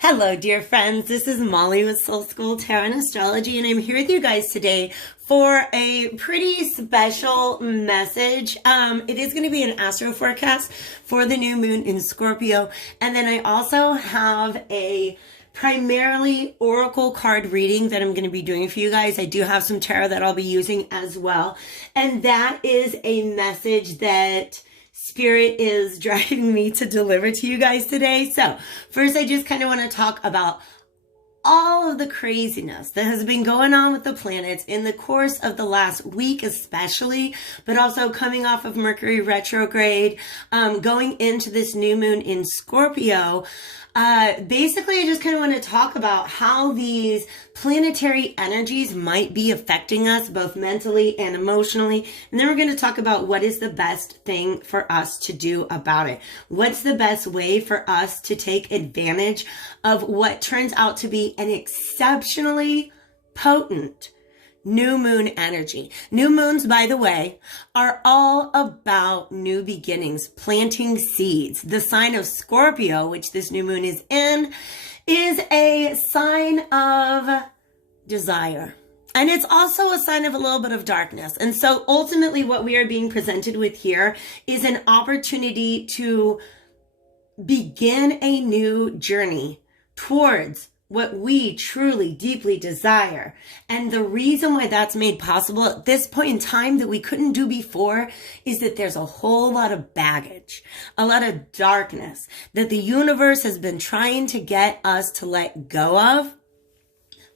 Hello, dear friends. This is Molly with Soul School Tarot and Astrology, and I'm here with you guys today for a pretty special message. It is going to be an AstroForecast for the new moon in Scorpio, and then I also have a primarily oracle card reading that I'm going to be doing for you guys. I do have some tarot that I'll be using as well, and that is a message that Spirit is driving me to deliver to you guys today. So first, I just kind of want to talk about all of the craziness that has been going on with the planets in the course of the last week especially, but also coming off of Mercury retrograde, going into this new moon in Scorpio. Basically, I just kind of want to talk about how these planetary energies might be affecting us both mentally and emotionally. And then we're going to talk about what is the best thing for us to do about it. What's the best way for us to take advantage of what turns out to be an exceptionally potent new moon energy. New moons, by the way, are all about new beginnings, planting seeds. The sign of Scorpio, which this new moon is in, is a sign of desire. And it's also a sign of a little bit of darkness. And so ultimately what we are being presented with here is an opportunity to begin a new journey towards what we truly, deeply desire. And the reason why that's made possible at this point in time that we couldn't do before is that there's a whole lot of baggage, a lot of darkness that the universe has been trying to get us to let go of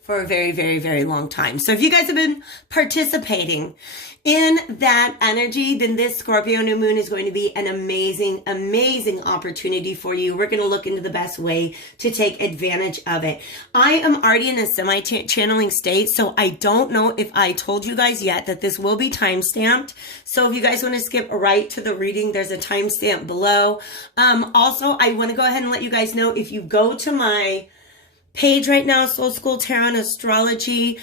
for a very, very, very long time. So if you guys have been participating in that energy, then this Scorpio new moon is going to be an amazing, amazing opportunity for you. We're going to look into the best way to take advantage of it. I am already in a semi-channeling state, so I don't know if I told you guys yet that this will be time-stamped. So if you guys want to skip right to the reading, there's a timestamp below. Also, I want to go ahead and let you guys know if you go to my page right now, Soul School Tarot and Astrology.com.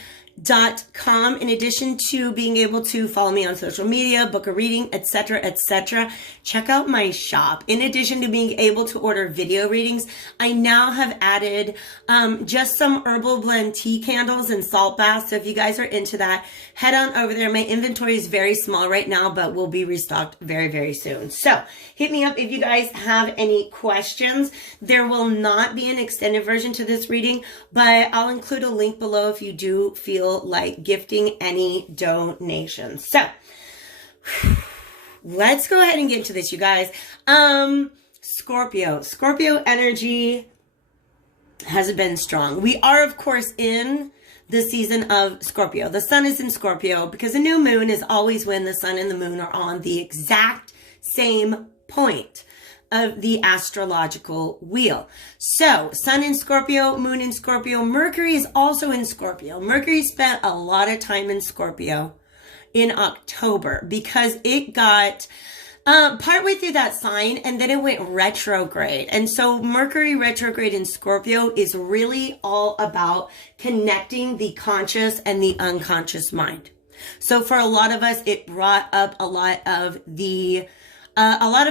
In addition to being able to follow me on social media, book a reading, etc., check out my shop. In addition to being able to order video readings, I now have added just some herbal blend tea candles and salt baths. So if you guys are into that, head on over there. My inventory is very small right now, but will be restocked very, very soon. So hit me up if you guys have any questions. There will not be an extended version to this reading, but I'll include a link below if you do feel like gifting any donations. So let's go ahead and get into this, you guys. Scorpio energy has been strong. We are, of course, in the season of Scorpio. The sun is in Scorpio because a new moon is always when the sun and the moon are on the exact same point of the astrological wheel. So sun in Scorpio, moon in Scorpio, Mercury is also in Scorpio. Mercury spent a lot of time in Scorpio in October because it got partway through that sign and then it went retrograde. And so Mercury retrograde in Scorpio is really all about connecting the conscious and the unconscious mind. So for a lot of us, it brought up a lot of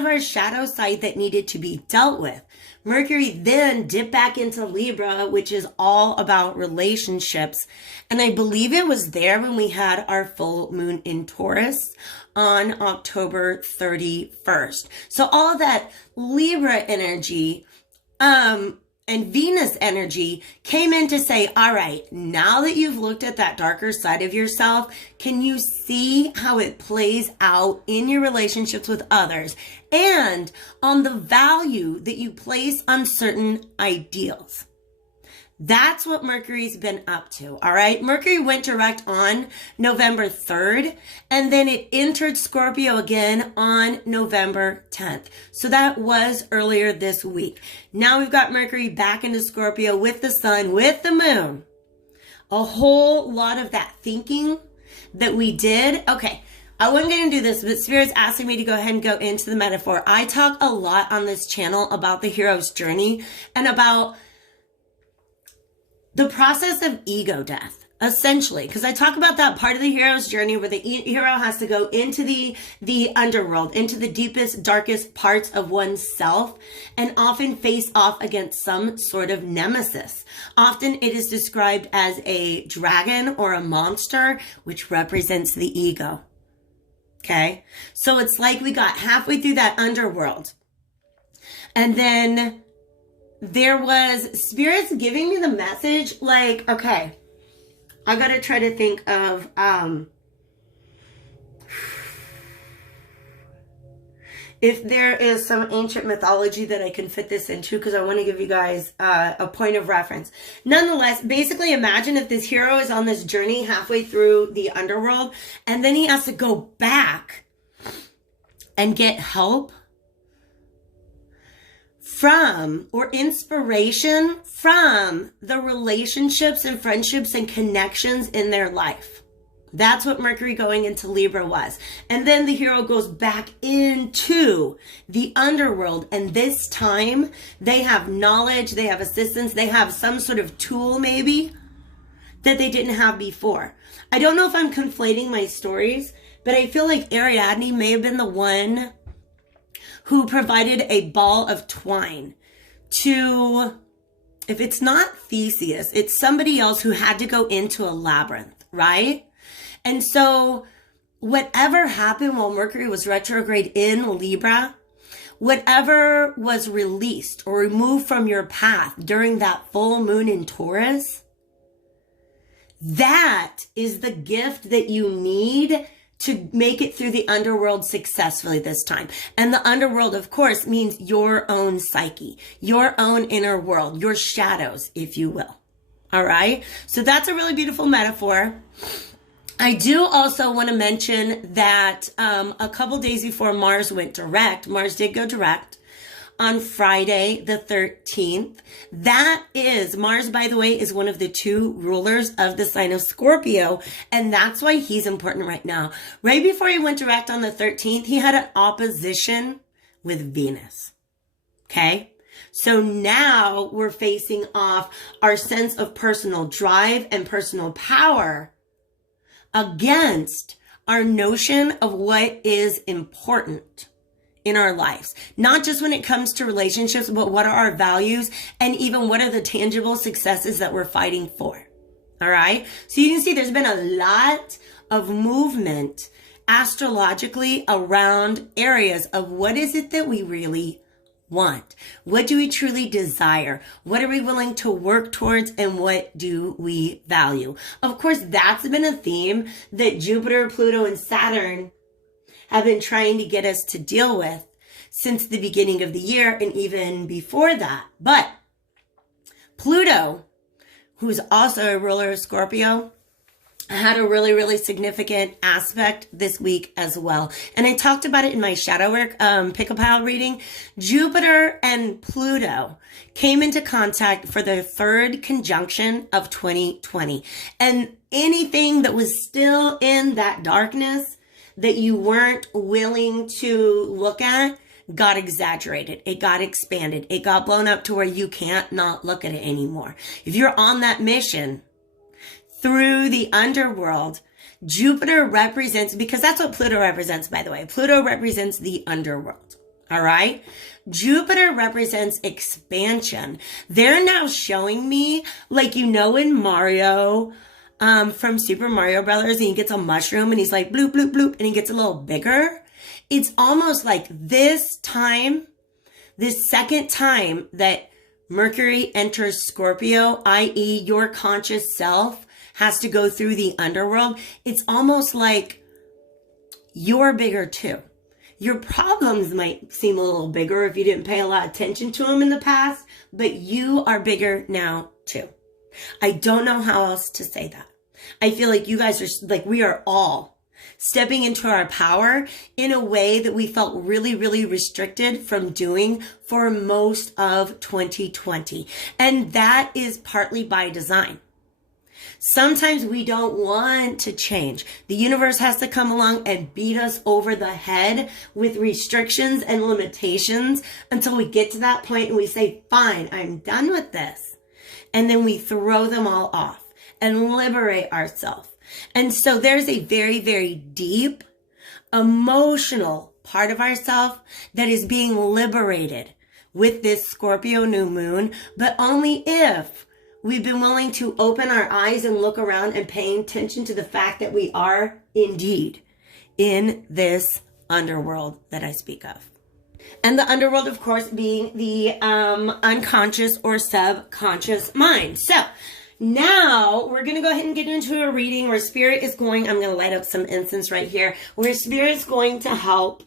our shadow side that needed to be dealt with. Mercury then dipped back into Libra, which is all about relationships. And I believe it was there when we had our full moon in Taurus on October 31st. So all of that Libra energy, and Venus energy came in to say, all right, now that you've looked at that darker side of yourself, can you see how it plays out in your relationships with others and on the value that you place on certain ideals? That's what Mercury's been up to, all right? Mercury went direct on November 3rd, and then it entered Scorpio again on November 10th. So that was earlier this week. Now we've got Mercury back into Scorpio with the sun, with the moon. A whole lot of that thinking that we did. Okay, I wasn't going to do this, but Spirit's asking me to go ahead and go into the metaphor. I talk a lot on this channel about the hero's journey and about the process of ego death. essentially, because I talk about that part of the hero's journey where the hero has to go into the underworld, into the deepest, darkest parts of oneself, and often face off against some sort of nemesis. Often it is described as a dragon or a monster, which represents the ego. Okay? So it's like we got halfway through that underworld, and then there was spirits giving me the message like, okay, I gotta try to think of, if there is some ancient mythology that I can fit this into, because I want to give you guys a point of reference. Nonetheless, basically imagine if this hero is on this journey halfway through the underworld, and then he has to go back and get help from, or inspiration from, the relationships and friendships and connections in their life. That's what Mercury going into Libra was. And then the hero goes back into the underworld. And this time they have knowledge, they have assistance, they have some sort of tool maybe that they didn't have before. I don't know if I'm conflating my stories, but I feel like Ariadne may have been the one who provided a ball of twine to, if it's not Theseus, it's somebody else who had to go into a labyrinth, right? And so whatever happened while Mercury was retrograde in Libra, whatever was released or removed from your path during that full moon in Taurus, that is the gift that you need to make it through the underworld successfully this time. And the underworld, of course, means your own psyche, your own inner world, your shadows, if you will. All right. So that's a really beautiful metaphor. I do also want to mention that a couple days before Mars went direct, Mars did go direct on Friday the 13th. That is, Mars, by the way, is one of the two rulers of the sign of Scorpio, and that's why he's important right now. Right before he went direct on the 13th, he had an opposition with Venus. Okay? So now we're facing off our sense of personal drive and personal power against our notion of what is important in our lives. Not just when it comes to relationships, but what are our values and even what are the tangible successes that we're fighting for. All right. So you can see there's been a lot of movement astrologically around areas of what is it that we really want? What do we truly desire? What are we willing to work towards? And what do we value? Of course, that's been a theme that Jupiter, Pluto, and Saturn have been trying to get us to deal with since the beginning of the year and even before that. But Pluto, who's also a ruler of Scorpio, had a really, really significant aspect this week as well. And I talked about it in my shadow work pick-a-pile reading. Jupiter and Pluto came into contact for the third conjunction of 2020. And anything that was still in that darkness that you weren't willing to look at got exaggerated. It got expanded. It got blown up to where you can't not look at it anymore. If you're on that mission through the underworld, Jupiter represents, because that's what Pluto represents, by the way. Pluto represents the underworld. All right. Jupiter represents expansion. They're now showing me, like, you know, in Mario, from Super Mario Brothers, and he gets a mushroom and he's like bloop, bloop, bloop, and he gets a little bigger. It's almost like this time, this second time that Mercury enters Scorpio, i.e. your conscious self has to go through the underworld. It's almost like you're bigger too. Your problems might seem a little bigger if you didn't pay a lot of attention to them in the past, but you are bigger now too. I don't know how else to say that. I feel like you guys are, like, we are all stepping into our power in a way that we felt really, really restricted from doing for most of 2020. And that is partly by design. Sometimes we don't want to change. The universe has to come along and beat us over the head with restrictions and limitations until we get to that point and we say, fine, I'm done with this. And then we throw them all off. and liberate ourselves. And so there's a very, very deep emotional part of ourselves that is being liberated with this Scorpio new moon, but only if we've been willing to open our eyes and look around and pay attention to the fact that we are indeed in this underworld that I speak of. And the underworld, of course, being the unconscious or subconscious mind. So now we're going to go ahead and get into a reading where Spirit is going, I'm going to light up some incense right here, where Spirit is going to help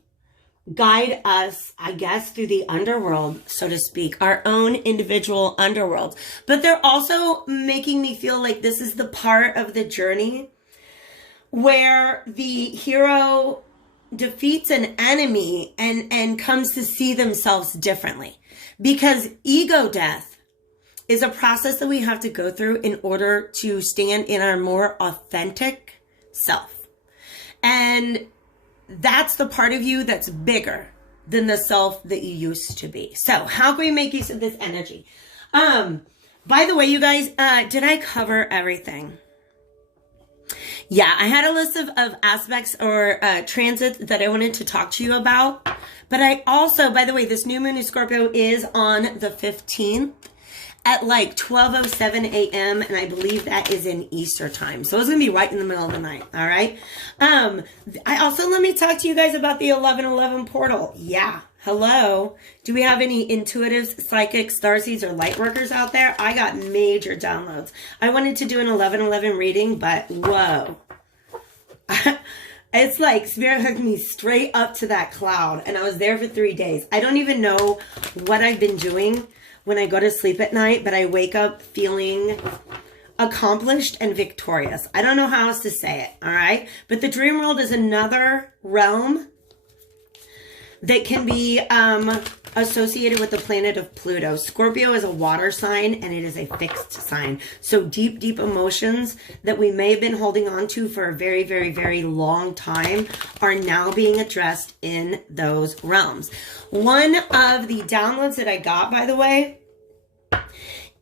guide us, I guess, through the underworld, so to speak, our own individual underworld. But they're also making me feel like this is the part of the journey where the hero defeats an enemy and comes to see themselves differently. Because ego death is a process that we have to go through in order to stand in our more authentic self. And that's the part of you that's bigger than the self that you used to be. So how can we make use of this energy? By the way, you guys, did I cover everything? Yeah, I had a list of aspects or transits that I wanted to talk to you about. But I also, by the way, this new moon in Scorpio is on the 15th. At like 12:07 a.m. and I believe that is in Easter time. So it's going to be right in the middle of the night. All right. I also, let me talk to you guys about the 1111 portal. Yeah. Hello. Do we have any intuitives, psychics, starseeds, or light workers out there? I got major downloads. I wanted to do an 1111 reading, but whoa. It's like Spirit hooked me straight up to that cloud and I was there for 3 days. I don't even know what I've been doing when I go to sleep at night, but I wake up feeling accomplished and victorious. I don't know how else to say it, all right? But the dream world is another realm that can be associated with the planet of Pluto. Scorpio is a water sign and it is a fixed sign. So deep, deep emotions that we may have been holding on to for a very, very, very long time are now being addressed in those realms. One of the downloads that I got, by the way,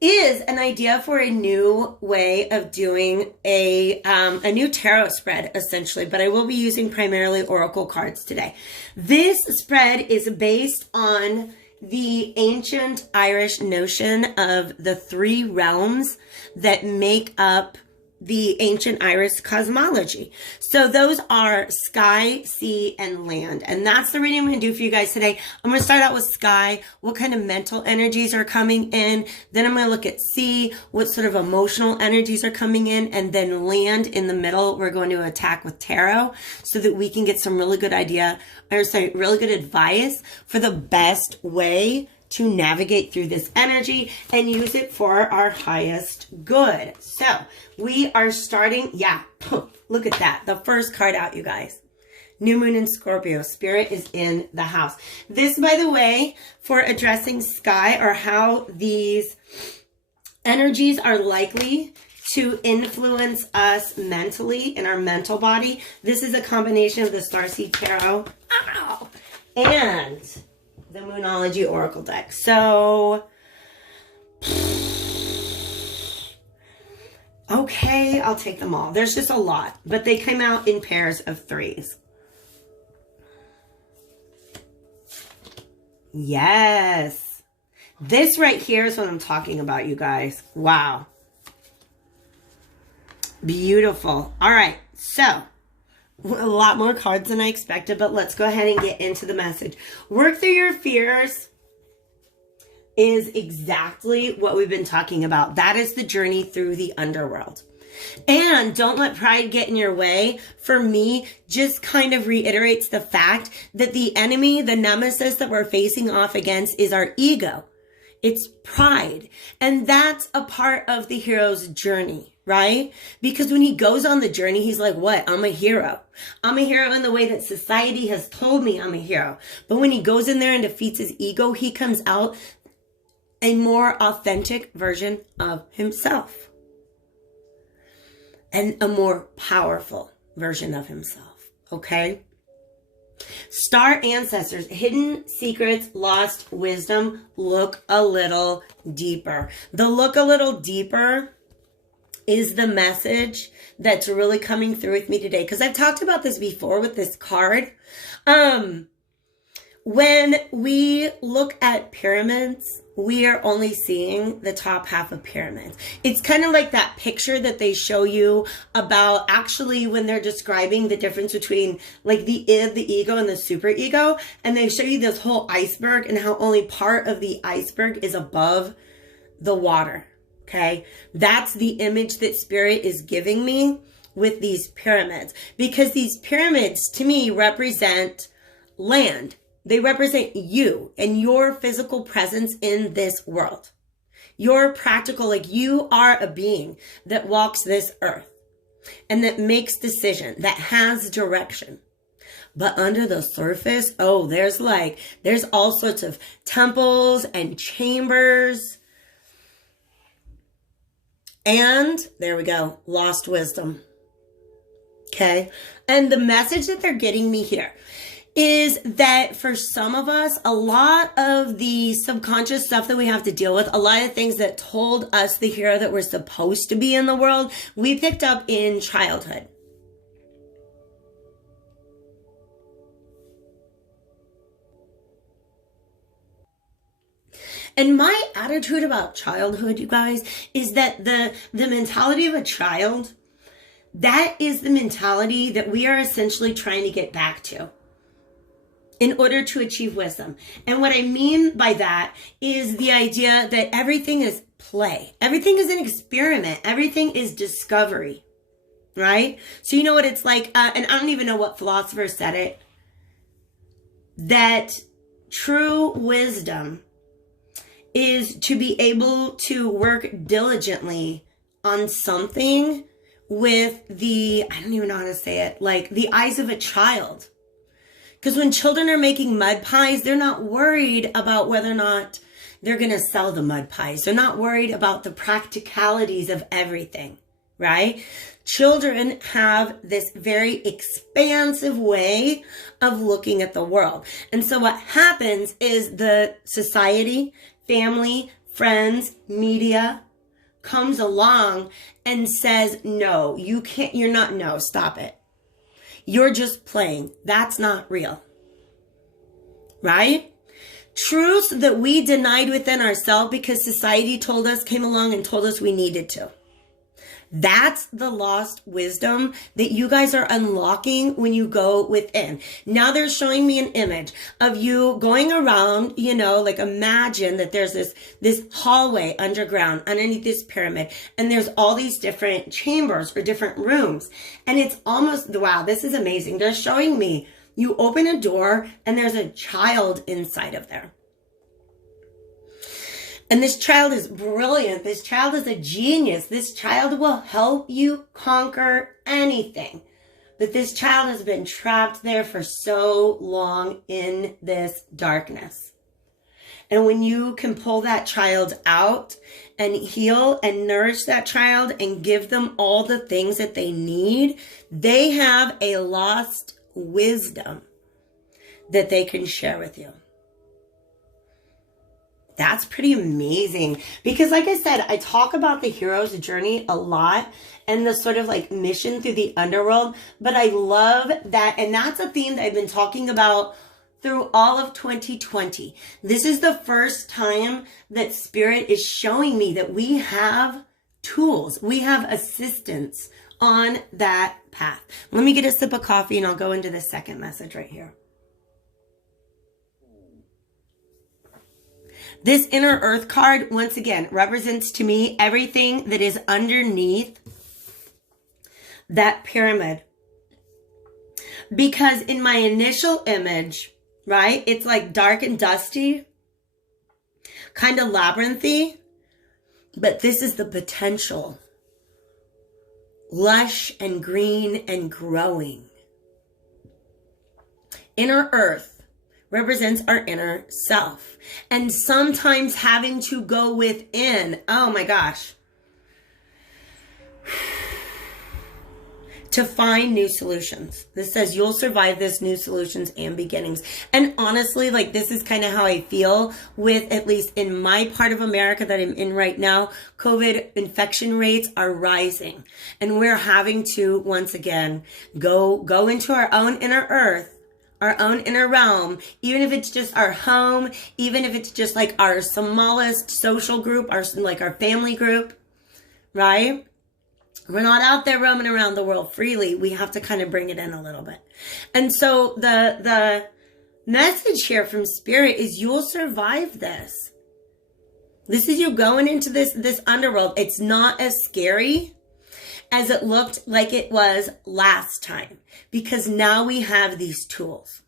is an idea for a new way of doing a new tarot spread, essentially, but I will be using primarily oracle cards today. This spread is based on the ancient Irish notion of the 3 realms that make up the ancient Irish cosmology. So those are sky, sea, and land. And that's the reading I'm going to do for you guys today. I'm going to start out with sky, what kind of mental energies are coming in. Then I'm going to look at sea, what sort of emotional energies are coming in. And then land in the middle, we're going to attack with tarot so that we can get some really good really good advice for the best way to navigate through this energy and use it for our highest good. So we are starting, yeah, look at that. The first card out, you guys. New moon in Scorpio. Spirit is in the house. This, by the way, for addressing sky or how these energies are likely to influence us mentally in our mental body. This is a combination of the Starseed Tarot and the Moonology Oracle deck. So, okay, I'll take them all. There's just a lot, but they came out in pairs of 3s. Yes. This right here is what I'm talking about, you guys. Wow. Beautiful. All right, so a lot more cards than I expected, but let's go ahead and get into the message. Work through your fears is exactly what we've been talking about. That is the journey through the underworld. And don't let pride get in your way. For me, just kind of reiterates the fact that the enemy, the nemesis that we're facing off against is our ego. It's pride. And that's a part of the hero's journey, right? Because when he goes on the journey, he's like, what? I'm a hero. I'm a hero in the way that society has told me I'm a hero. But when he goes in there and defeats his ego, he comes out a more authentic version of himself. And a more powerful version of himself. Okay? Star ancestors, hidden secrets, lost wisdom, look a little deeper. The look a little deeper is the message that's really coming through with me today. Because I've talked about this before with this card. When we look at pyramids, we are only seeing the top half of pyramids. It's kind of like that picture that they show you about actually when they're describing the difference between like the id, the ego, and the superego. And they show you this whole iceberg and how only part of the iceberg is above the water. Okay. That's the image that Spirit is giving me with these pyramids, because these pyramids to me represent land. They represent you and your physical presence in this world. You're practical, like you are a being that walks this earth and that makes decision, that has direction. But under the surface, oh, there's all sorts of temples and chambers. And there we go, lost wisdom. Okay. And the message that they're getting me here is that for some of us, a lot of the subconscious stuff that we have to deal with, a lot of things that told us the hero that we're supposed to be in the world, we picked up in childhood. And my attitude about childhood, you guys, is that the mentality of a child, that is the mentality that we are essentially trying to get back to in order to achieve wisdom. And what I mean by that is the idea that everything is play. Everything is an experiment. Everything is discovery, right? So you know what it's like, and I don't even know what philosopher said it, that true wisdom is to be able to work diligently on something with the, I don't even know how to say it, like the eyes of a child. Because when children are making mud pies, they're not worried about whether or not they're going to sell the mud pies. They're not worried about the practicalities of everything, right? Children have this very expansive way of looking at the world. And so what happens is the society, family, friends, media comes along and says, no, you can't, you're not, no, stop it. You're just playing. That's not real. Right? Truths that we denied within ourselves because society told us, came along and told us we needed to. That's the lost wisdom that you guys are unlocking when you go within. Now they're showing me an image of you going around, you know, like imagine that there's this hallway underground underneath this pyramid, and there's all these different chambers or different rooms. And it's almost, wow, this is amazing. They're showing me you open a door and there's a child inside of there. And this child is brilliant. This child is a genius. This child will help you conquer anything. But this child has been trapped there for so long in this darkness. And when you can pull that child out and heal and nourish that child and give them all the things that they need, they have a lost wisdom that they can share with you. That's pretty amazing, because like I said, I talk about the hero's journey a lot and the sort of like mission through the underworld, but I love that. And that's a theme that I've been talking about through all of 2020. This is the first time that Spirit is showing me that we have tools, we have assistance on that path. Let me get a sip of coffee and I'll go into the second message right here. This inner earth card, once again, represents to me everything that is underneath that pyramid. Because in my initial image, right, it's like dark and dusty, kind of labyrinthy, but this is the potential. Lush and green and growing. Inner earth represents our inner self. And sometimes having to go within, oh my gosh, to find new solutions. This says you'll survive this, new solutions and beginnings. And honestly, like, this is kind of how I feel with, at least in my part of America that I'm in right now, COVID infection rates are rising. And we're having to, once again, go into our own inner earth, our own inner realm, even if it's just our home, even if it's just like our smallest social group, our family group, right? We're not out there roaming around the world freely. We have to kind of bring it in a little bit. And so the message here from Spirit is you'll survive this. This is you going into this underworld. It's not as scary as it looked like it was last time, because now we have these tools.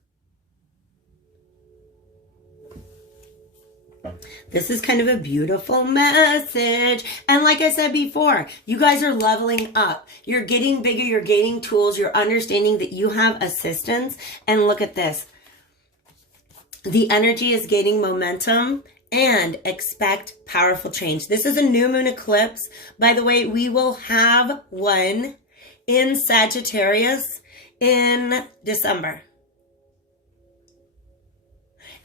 This is kind of a beautiful message. And like I said before, you guys are leveling up. You're getting bigger. You're gaining tools. You're understanding that you have assistance. And look at this. The energy is gaining momentum, and expect powerful change. This is a new moon eclipse. By the way, we will have one in Sagittarius in December.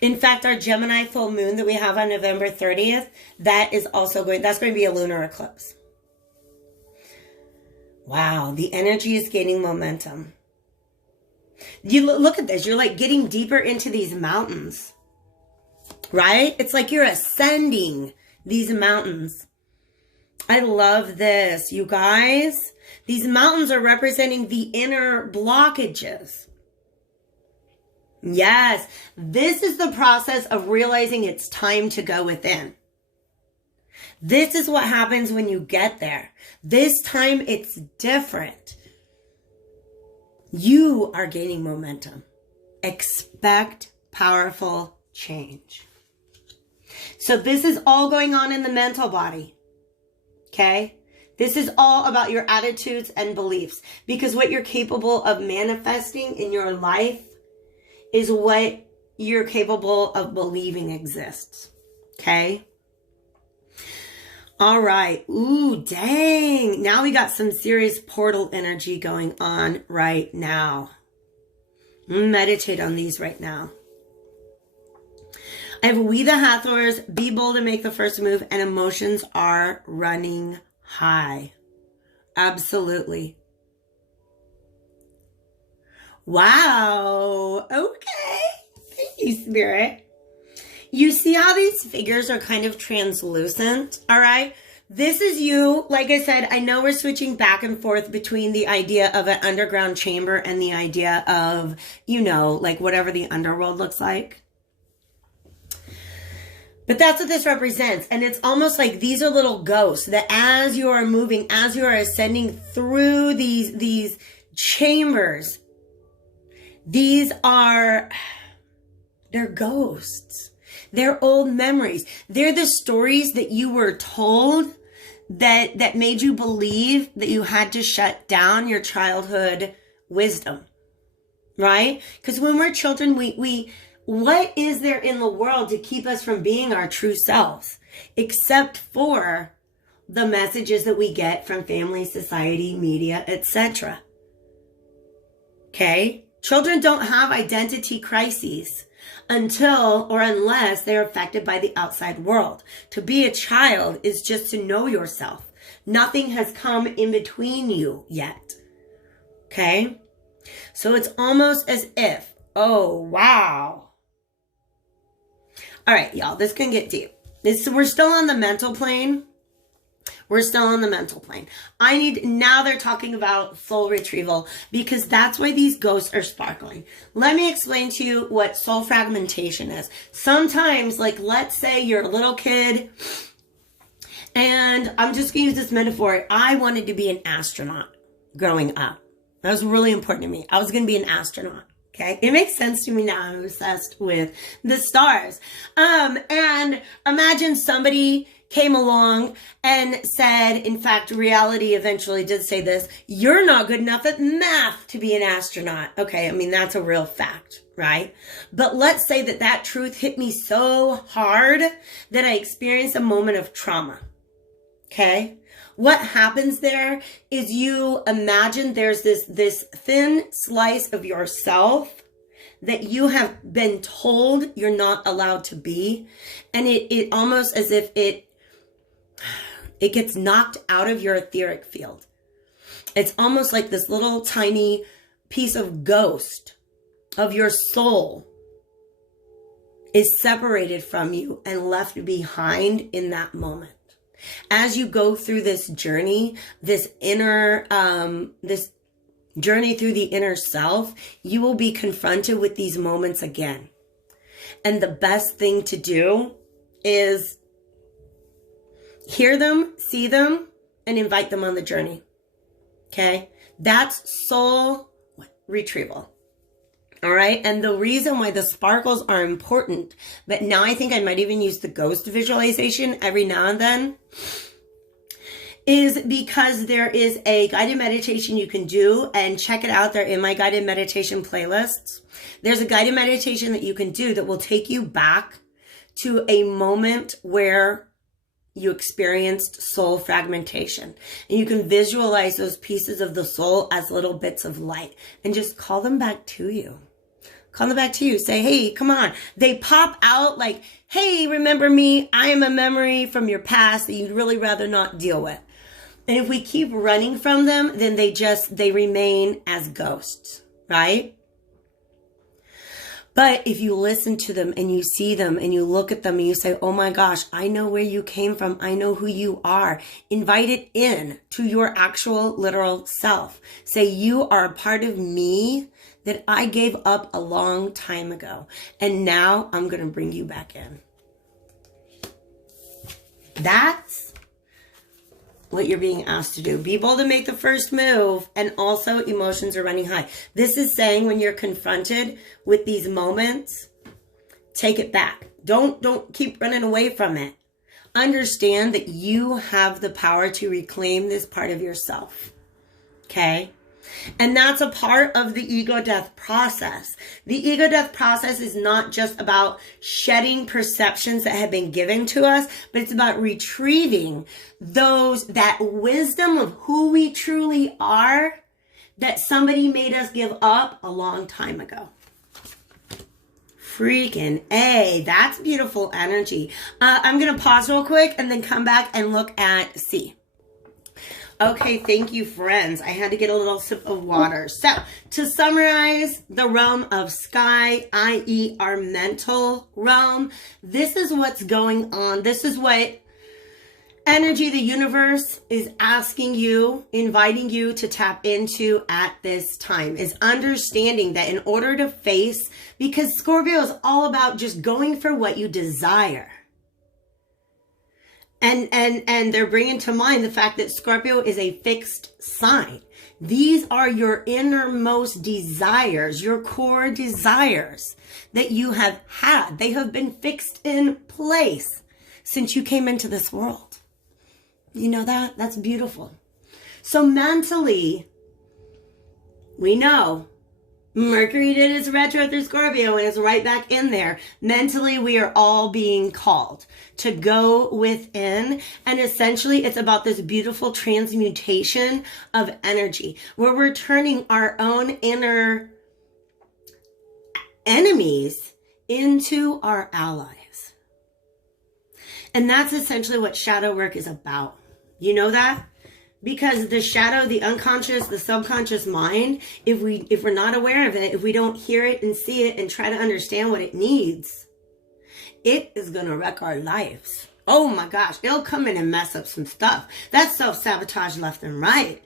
In fact, our Gemini full moon that we have on November 30th, that's going to be a lunar eclipse. Wow, the energy is gaining momentum. You look at this, you're like getting deeper into these mountains, right? It's like you're ascending these mountains. I love this, you guys. These mountains are representing the inner blockages. Yes, this is the process of realizing it's time to go within. This is what happens when you get there. This time it's different. You are gaining momentum. Expect powerful change. So this is all going on in the mental body. Okay? This is all about your attitudes and beliefs, because what you're capable of manifesting in your life is what you're capable of believing exists. Okay? All right. Ooh, dang. Now we got some serious portal energy going on right now. Meditate on these right now. I have we the Hathors, be bold and make the first move, and emotions are running high. Absolutely. Wow. Okay. Thank you, Spirit. You see how these figures are kind of translucent, all right? This is you. Like I said, I know we're switching back and forth between the idea of an underground chamber and the idea of, you know, like whatever the underworld looks like. But that's what this represents. And it's almost like these are little ghosts that as you are moving, as you are ascending through these chambers, they're ghosts. They're old memories. They're the stories that you were told that made you believe that you had to shut down your childhood wisdom, right? Because when we're children, what is there in the world to keep us from being our true selves, except for the messages that we get from family, society, media, etc. Okay? Children don't have identity crises until or unless they're affected by the outside world. To be a child is just to know yourself. Nothing has come in between you yet. Okay? So it's almost as if, oh, wow. All right, y'all, this can get deep. We're still on the mental plane. We're still on the mental plane. Now they're talking about soul retrieval, because that's why these ghosts are sparkling. Let me explain to you what soul fragmentation is. Sometimes, like, let's say you're a little kid, and I'm just going to use this metaphor. I wanted to be an astronaut growing up. That was really important to me. I was going to be an astronaut. Okay, it makes sense to me now. I'm obsessed with the stars. And imagine somebody came along and said, in fact, reality eventually did say this, you're not good enough at math to be an astronaut. Okay, I mean, that's a real fact, right? But let's say that truth hit me so hard that I experienced a moment of trauma. Okay? What happens there is you imagine there's this thin slice of yourself that you have been told you're not allowed to be. And it almost as if it gets knocked out of your etheric field. It's almost like this little tiny piece of ghost of your soul is separated from you and left behind in that moment. As you go through this journey, this journey through the inner self, you will be confronted with these moments again. And the best thing to do is hear them, see them, and invite them on the journey. Okay? That's soul retrieval. All right? And the reason why the sparkles are important, but now I think I might even use the ghost visualization every now and then, is because there is a guided meditation you can do, and check it out. They're in my guided meditation playlists. There's a guided meditation that you can do that will take you back to a moment where you experienced soul fragmentation. And you can visualize those pieces of the soul as little bits of light and just call them back to you. Call them back to you. Say, hey, come on. They pop out like, hey, remember me? I am a memory from your past that you'd really rather not deal with. And if we keep running from them, then they remain as ghosts, right? But if you listen to them and you see them and you look at them and you say, oh my gosh, I know where you came from. I know who you are. Invite it in to your actual literal self. Say, you are a part of me that I gave up a long time ago. And now I'm going to bring you back in. That's what you're being asked to do. Be bold to make the first move, and also emotions are running high. This is saying when you're confronted with these moments, take it back. Don't keep running away from it. Understand that you have the power to reclaim this part of yourself. Okay? And that's a part of the ego death process. The ego death process is not just about shedding perceptions that have been given to us, but it's about retrieving that wisdom of who we truly are that somebody made us give up a long time ago. Freaking A. That's beautiful energy. I'm going to pause real quick and then come back and look at C. Okay, thank you, friends. I had to get a little sip of water. So, to summarize the realm of sky, i.e. our mental realm, this is what's going on. This is what energy, the universe, is asking you, inviting you to tap into at this time, is understanding that in order to face, because Scorpio is all about just going for what you desire. And they're bringing to mind the fact that Scorpio is a fixed sign. These are your innermost desires, your core desires that you have had. They have been fixed in place since you came into this world. You know that? That's beautiful. So mentally, we know Mercury did its retro through Scorpio and is right back in there. Mentally, we are all being called to go within. And essentially, it's about this beautiful transmutation of energy where we're turning our own inner enemies into our allies. And that's essentially what shadow work is about. You know that? Because the shadow, the unconscious, the subconscious mind, if we're not aware of it, if we don't hear it and see it and try to understand what it needs, it is going to wreck our lives. Oh my gosh, it'll come in and mess up some stuff. That's self-sabotage left and right.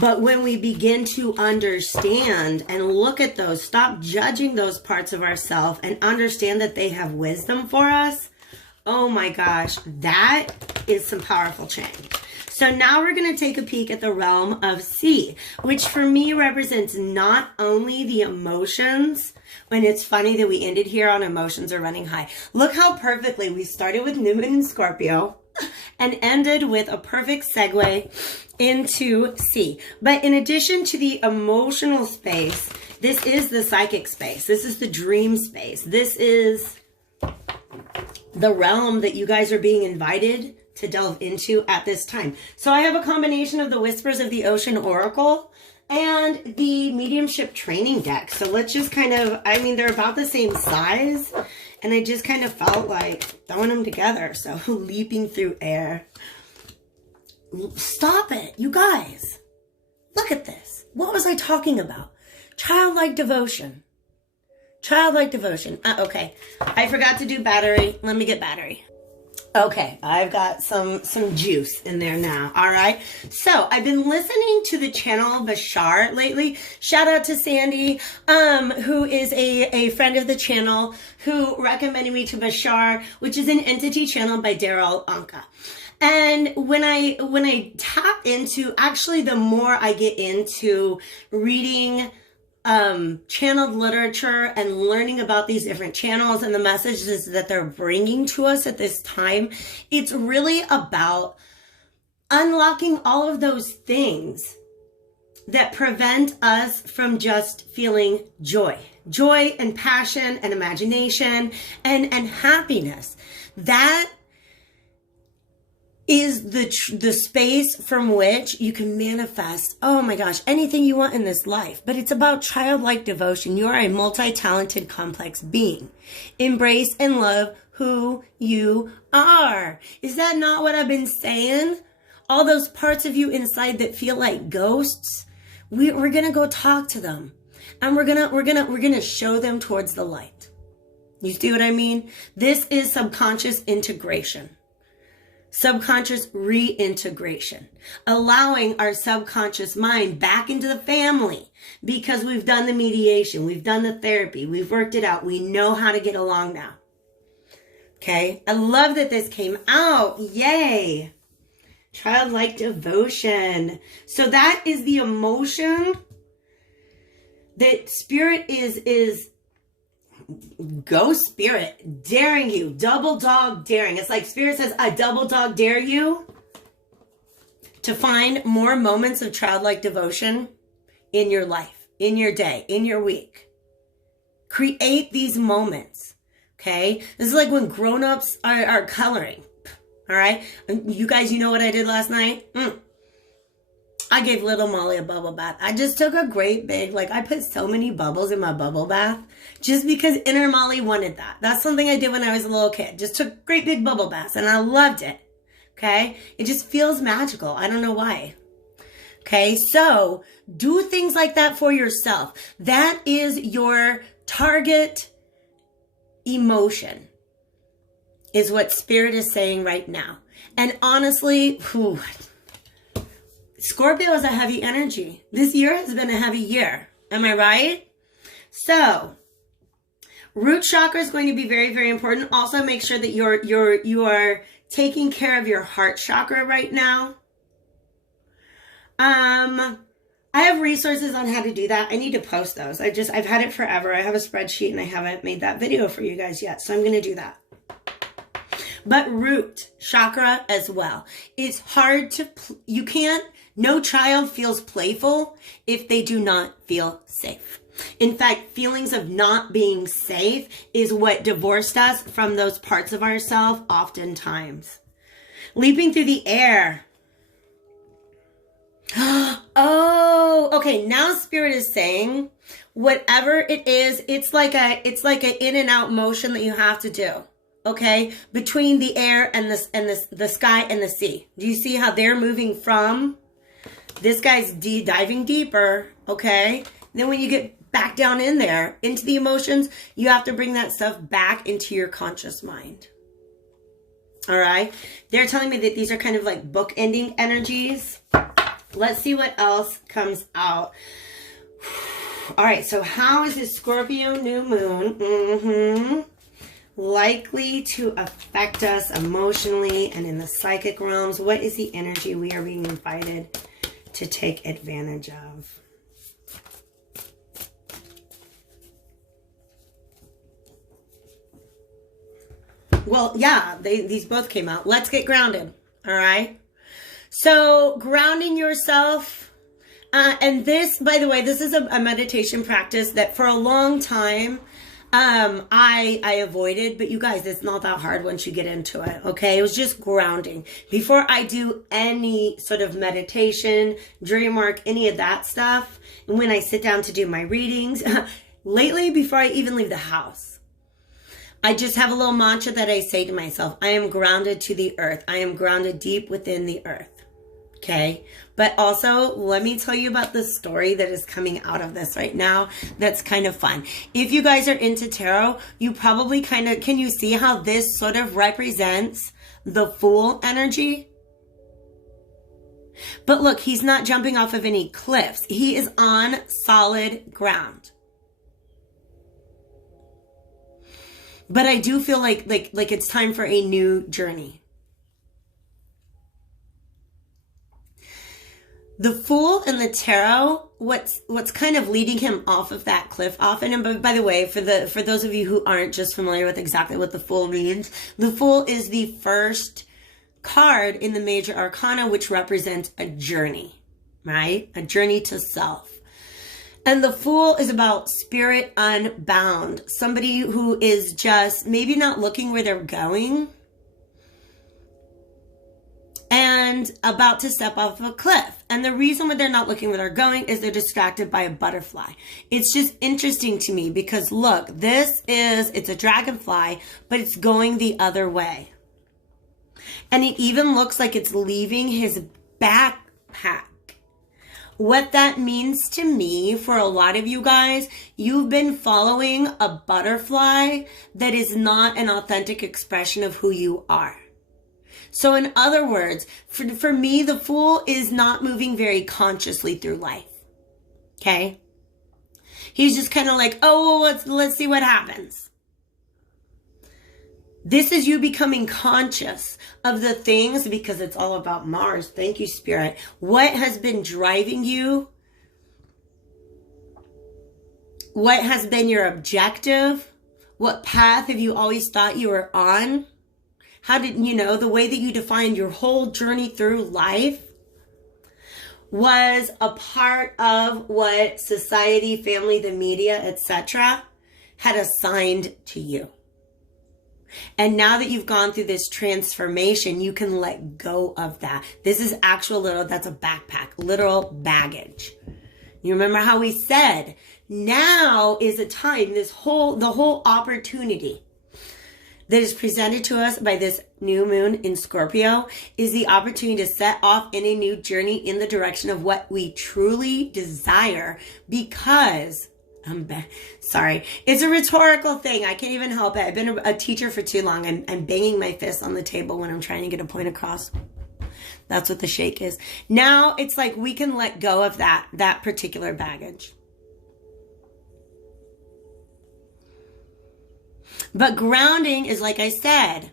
But when we begin to understand and look at those, stop judging those parts of ourselves and understand that they have wisdom for us, oh my gosh, that is some powerful change. So now we're going to take a peek at the realm of C, which for me represents not only the emotions, and it's funny that we ended here on emotions are running high. Look how perfectly we started with New Moon in Scorpio and ended with a perfect segue into C. But in addition to the emotional space, this is the psychic space. This is the dream space. This is the realm that you guys are being invited to delve into at this time. So I have a combination of the Whispers of the Ocean Oracle and the Mediumship Training deck. So let's just kind of, I mean, they're about the same size, and I just kind of felt like throwing them together. So leaping through air. Stop it, you guys. Look at this. What was I talking about? Childlike devotion. Childlike devotion. Okay, I forgot to do battery. Let me get battery. Okay, I've got some juice in there now. All right. So I've been listening to the channel Bashar lately. Shout out to Sandy, who is a friend of the channel, who recommended me to Bashar, which is an entity channel by Daryl Anka. And when I tap into, actually, the more I get into reading channeled literature and learning about these different channels and the messages that they're bringing to us at this time, it's really about unlocking all of those things that prevent us from just feeling joy and passion and imagination and happiness. That is the space from which you can manifest, oh my gosh, anything you want in this life. But it's about childlike devotion. You are a multi-talented, complex being. Embrace and love who you are. Is that not what I've been saying? All those parts of you inside that feel like ghosts, we're gonna go talk to them, and we're gonna show them towards the light. You see what I mean? This is subconscious integration. Subconscious reintegration, allowing our subconscious mind back into the family, because we've done the mediation, we've done the therapy, we've worked it out, we know how to get along now. Okay, I love that this came out. Yay! Childlike devotion. So that is the emotion that spirit is ghost spirit daring you, double dog daring. It's like spirit says, I double dog dare you to find more moments of childlike devotion in your life, in your day, in your week. Create these moments. Okay, this is like when grown-ups are coloring. All right, you guys, you know what I did last night? I gave little Molly a bubble bath. I just took a great big, I put so many bubbles in my bubble bath just because inner Molly wanted that. That's something I did when I was a little kid. Just took great big bubble baths, and I loved it. Okay? It just feels magical. I don't know why. Okay? So do things like that for yourself. That is your target emotion, is what spirit is saying right now. And honestly, Scorpio is a heavy energy. This year has been a heavy year. Am I right? So, root chakra is going to be very, very important. Also, make sure that you are taking care of your heart chakra right now. I have resources on how to do that. I need to post those. I've had it forever. I have a spreadsheet and I haven't made that video for you guys yet. So I'm going to do that. But root chakra as well. It's hard to, no child feels playful if they do not feel safe. In fact, feelings of not being safe is what divorced us from those parts of ourselves oftentimes. Leaping through the air. Oh, okay. Now spirit is saying whatever it is, it's like an in and out motion that you have to do. Okay, between the air and the sky and the sea. Do you see how they're moving from? This guy's diving deeper. Okay, then when you get back down in there into the emotions, you have to bring that stuff back into your conscious mind. All right, they're telling me that these are kind of like book-ending energies. Let's see what else comes out. All right, so how is this Scorpio new moon likely to affect us emotionally and in the psychic realms? What is the energy we are being invited to take advantage of? Well, yeah, these both came out. Let's get grounded. All right. So grounding yourself. And this, by the way, this is a meditation practice that for a long time, I avoided, but you guys, it's not that hard once you get into it, okay? It was just grounding. Before I do any sort of meditation, dream work, any of that stuff, and when I sit down to do my readings, lately, before I even leave the house, I just have a little mantra that I say to myself. I am grounded to the earth. I am grounded deep within the earth. Okay. But also, let me tell you about the story that is coming out of this right now. That's kind of fun. If you guys are into tarot, you probably can you see how this sort of represents the Fool energy? But look, he's not jumping off of any cliffs. He is on solid ground. But I do feel like it's time for a new journey. The Fool in the tarot, what's kind of leading him off of that cliff often, and by the way, for those of you who aren't just familiar with exactly what the Fool means, the Fool is the first card in the major arcana, which represents a journey, right? A journey to self. And the Fool is about spirit unbound, somebody who is just maybe not looking where they're going and about to step off of a cliff. And the reason why they're not looking where they're going is they're distracted by a butterfly. It's just interesting to me because look, it's a dragonfly, but it's going the other way. And it even looks like it's leaving his backpack. What that means to me, for a lot of you guys, you've been following a butterfly that is not an authentic expression of who you are. So in other words, for me, the Fool is not moving very consciously through life. Okay? He's just kind of like, oh, well, let's see what happens. This is you becoming conscious of the things, because it's all about Mars. Thank you, Spirit. What has been driving you? What has been your objective? What path have you always thought you were on? How did, the way that you defined your whole journey through life was a part of what society, family, the media, etc. had assigned to you. And now that you've gone through this transformation, you can let go of that. This is that's a backpack, literal baggage. You remember how we said, now is a time, the whole opportunity that is presented to us by this new moon in Scorpio is the opportunity to set off in a new journey in the direction of what we truly desire, because sorry, it's a rhetorical thing. I can't even help it. I've been a teacher for too long. I'm banging my fist on the table when I'm trying to get a point across. That's what the shake is. Now it's like we can let go of that particular baggage. But grounding is, like I said,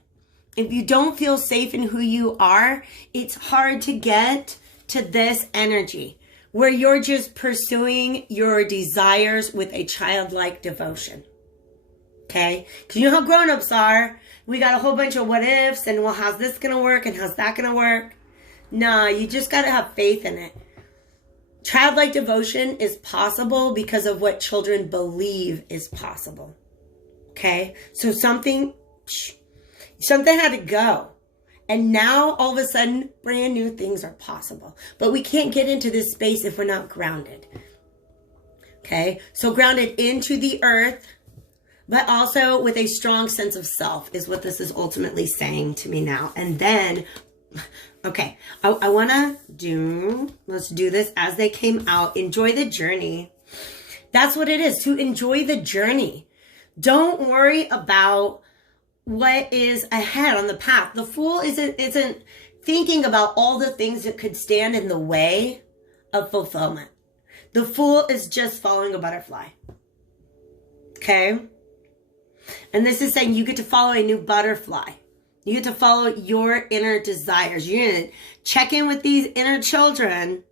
if you don't feel safe in who you are, it's hard to get to this energy where you're just pursuing your desires with a childlike devotion. Okay? Because you know how grown-ups are. We got a whole bunch of what ifs and, well, how's this going to work and how's that going to work? Nah, you just got to have faith in it. Childlike devotion is possible because of what children believe is possible. Okay, so something had to go. And now all of a sudden, brand new things are possible. But we can't get into this space if we're not grounded. Okay, so grounded into the earth, but also with a strong sense of self is what this is ultimately saying to me now. And then, okay, I want to let's do this as they came out. Enjoy the journey. That's what it is, to enjoy the journey. Don't worry about what is ahead on the path. The Fool isn't thinking about all the things that could stand in the way of fulfillment. The Fool is just following a butterfly. Okay? And this is saying you get to follow a new butterfly. You get to follow your inner desires. You're going to check in with these inner children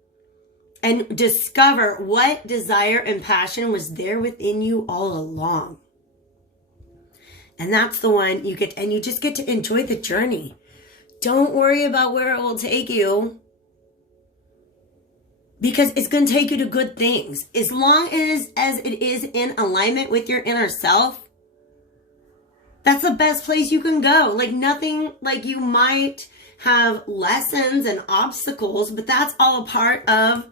and discover what desire and passion was there within you all along. And that's the one you get, and you just get to enjoy the journey. Don't worry about where it will take you, because it's going to take you to good things. As long as it is in alignment with your inner self, That's the best place you can go. Like nothing, like you might have lessons and obstacles, but that's all a part of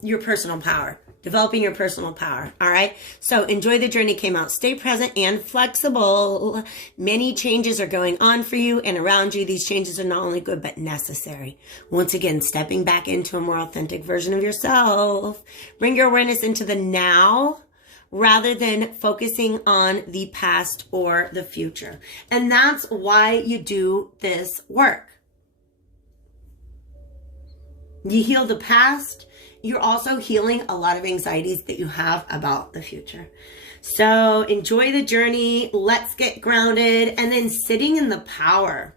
your personal power. Developing your personal power. All right. So enjoy the journey came out. Stay present and flexible. Many changes are going on for you and around you. These changes are not only good, but necessary. Once again, stepping back into a more authentic version of yourself. Bring your awareness into the now rather than focusing on the past or the future. And that's why you do this work. You heal the past. You're also healing a lot of anxieties that you have about the future. So enjoy the journey. Let's get grounded. And then sitting in the power.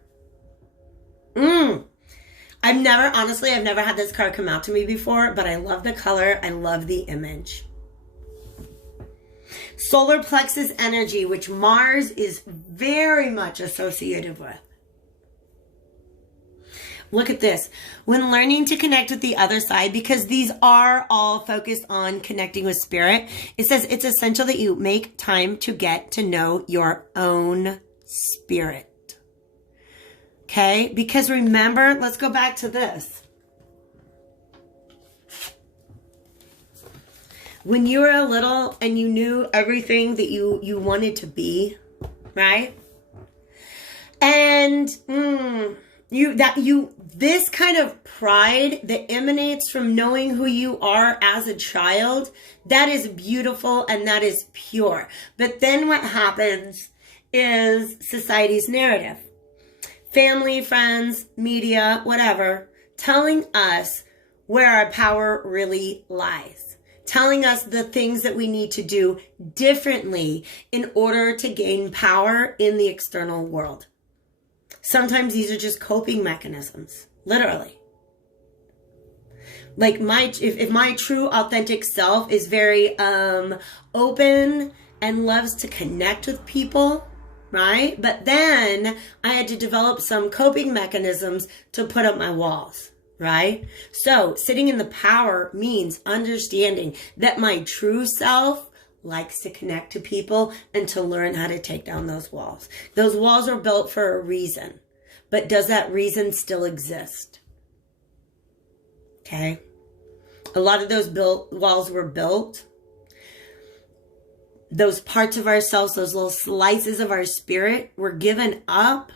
I've never had this card come out to me before, but I love the color. I love the image. Solar plexus energy, which Mars is very much associated with. Look at this. When learning to connect with the other side, because these are all focused on connecting with spirit, it says it's essential that you make time to get to know your own spirit. Okay? Because remember, let's go back to this. When you were little and you knew everything that you wanted to be, right? And this kind of pride that emanates from knowing who you are as a child, that is beautiful and that is pure. But then what happens is society's narrative, family, friends, media, whatever, telling us where our power really lies, telling us the things that we need to do differently in order to gain power in the external world. Sometimes these are just coping mechanisms, literally. Like if my true authentic self is very open and loves to connect with people, right? But then I had to develop some coping mechanisms to put up my walls, right? So sitting in the power means understanding that my true self likes to connect to people and to learn how to take down those walls. Those walls are built for a reason, but does that reason still exist? Okay. A lot of those walls were built. Those parts of ourselves, those little slices of our spirit were given up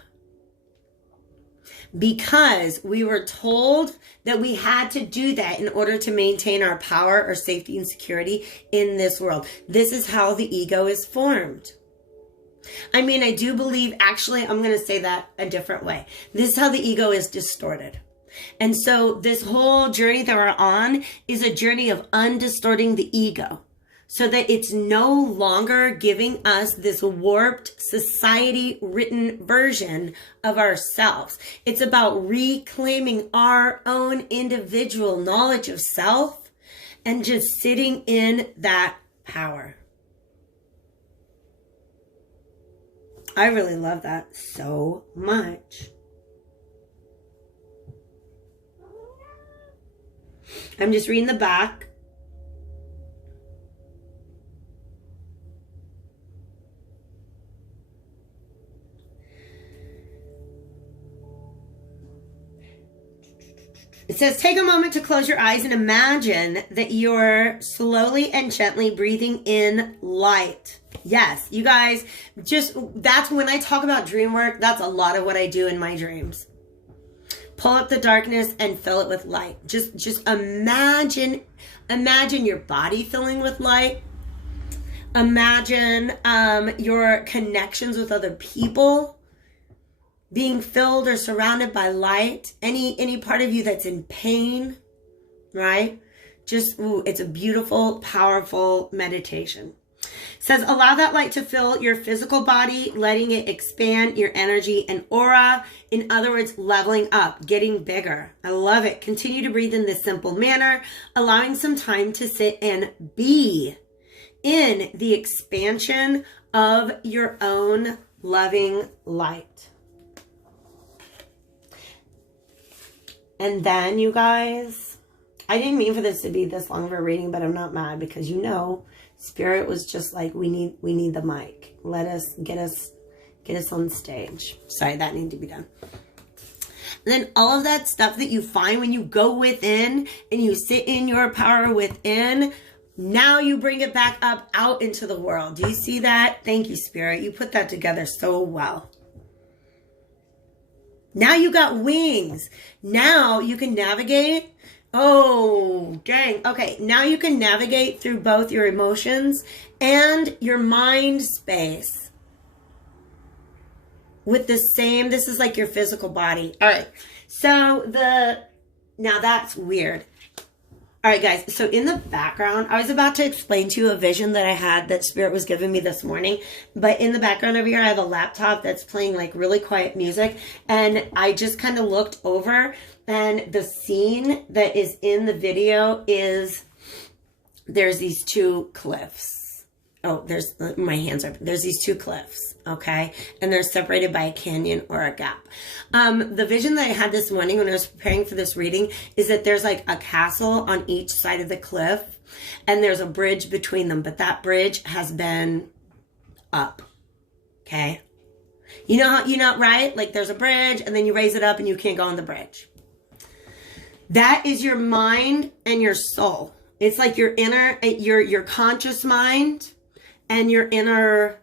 because we were told that we had to do that in order to maintain our power, our safety, and security in this world. This is how the ego is formed. I mean, I do believe, actually, I'm going to say that a different way. This is how the ego is distorted. And so this whole journey that we're on is a journey of undistorting the ego, so that it's no longer giving us this warped society-written version of ourselves. It's about reclaiming our own individual knowledge of self and just sitting in that power. I really love that so much. I'm just reading the back. It says, take a moment to close your eyes and imagine that you're slowly and gently breathing in light. Yes, you guys, that's when I talk about dream work, that's a lot of what I do in my dreams. Pull up the darkness and fill it with light. Just imagine your body filling with light. Imagine your connections with other people being filled or surrounded by light. Any part of you that's in pain, right? It's a beautiful, powerful meditation. It says, allow that light to fill your physical body, letting it expand your energy and aura. In other words, leveling up, getting bigger. I love it. Continue to breathe in this simple manner, allowing some time to sit and be in the expansion of your own loving light. And then, you guys, I didn't mean for this to be this long of a reading, but I'm not mad because Spirit was just like, we need the mic. Get us Get us on stage. Sorry, that needed to be done. And then all of that stuff that you find when you go within and you sit in your power within, now you bring it back up out into the world. Do you see that? Thank you, Spirit. You put that together so well. Now you got wings. Now you can navigate. Oh, dang. Okay, now you can navigate through both your emotions and your mind space with the same, this is like your physical body. All right, so now that's weird. All right, guys, so in the background, I was about to explain to you a vision that I had that Spirit was giving me this morning. But in the background over here, I have a laptop that's playing like really quiet music. And I just kind of looked over, and the scene that is in the video is there's these two cliffs. Oh, there's my hands are, there's these two cliffs, okay? And they're separated by a canyon or a gap. The vision that I had this morning when I was preparing for this reading is that there's like a castle on each side of the cliff, and there's a bridge between them, but that bridge has been up, okay? You know, right? Like there's a bridge and then you raise it up and you can't go on the bridge. That is your mind and your soul. It's like your inner, your conscious mind and your inner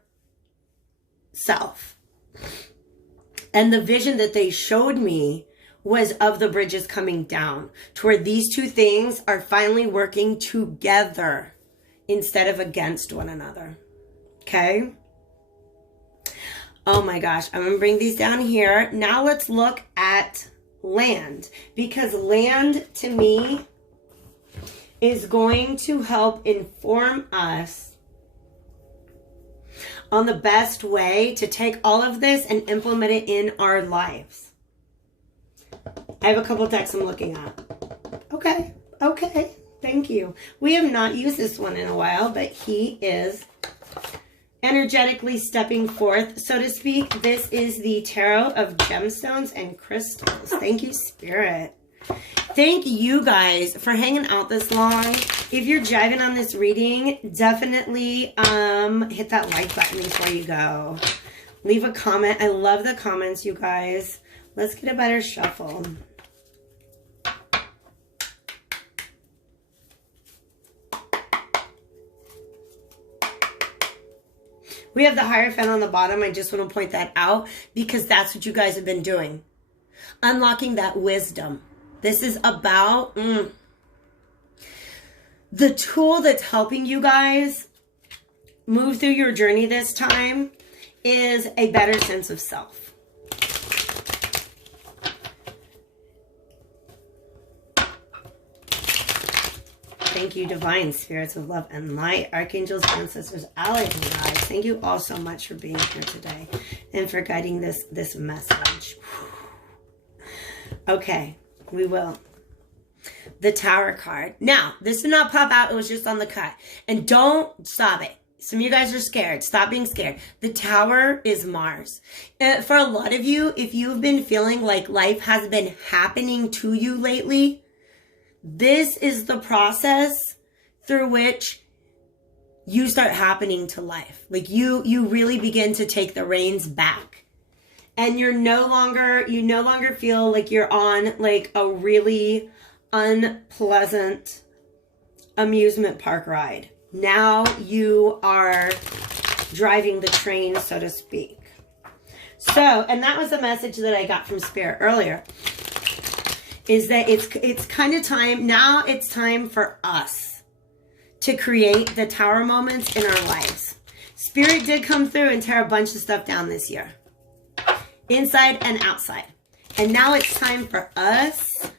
self. And the vision that they showed me was of the bridges coming down to where these two things are finally working together instead of against one another. Okay? Oh my gosh, I'm gonna bring these down here. Now let's look at land, because land to me is going to help inform us on the best way to take all of this and implement it in our lives. I have a couple texts I'm looking at. Okay, thank you. We have not used this one in a while, but he is energetically stepping forth, so to speak. This is the Tarot of Gemstones and Crystals. Thank you, Spirit. Thank you guys for hanging out this long. If you're jiving on this reading, definitely hit that like button before you go. Leave a comment. I love the comments, you guys. Let's get a better shuffle. We have the Hierophant on the bottom. I just want to point that out because that's what you guys have been doing. Unlocking that wisdom. This is about the tool that's helping you guys move through your journey this time is a better sense of self. Thank you, divine spirits of love and light, archangels, ancestors, allies, and guides. Thank you all so much for being here today and for guiding this message. Okay. We will. The Tower card. Now, this did not pop out. It was just on the cut. And don't stop it. Some of you guys are scared. Stop being scared. The Tower is Mars. For a lot of you, if you've been feeling like life has been happening to you lately, this is the process through which you start happening to life. Like you really begin to take the reins back. And you no longer feel like you're on like a really unpleasant amusement park ride. Now you are driving the train, so to speak. So, and that was the message that I got from Spirit earlier, is that it's kind of time, now it's time for us to create the Tower moments in our lives. Spirit did come through and tear a bunch of stuff down this year. Inside and outside. And now it's time for us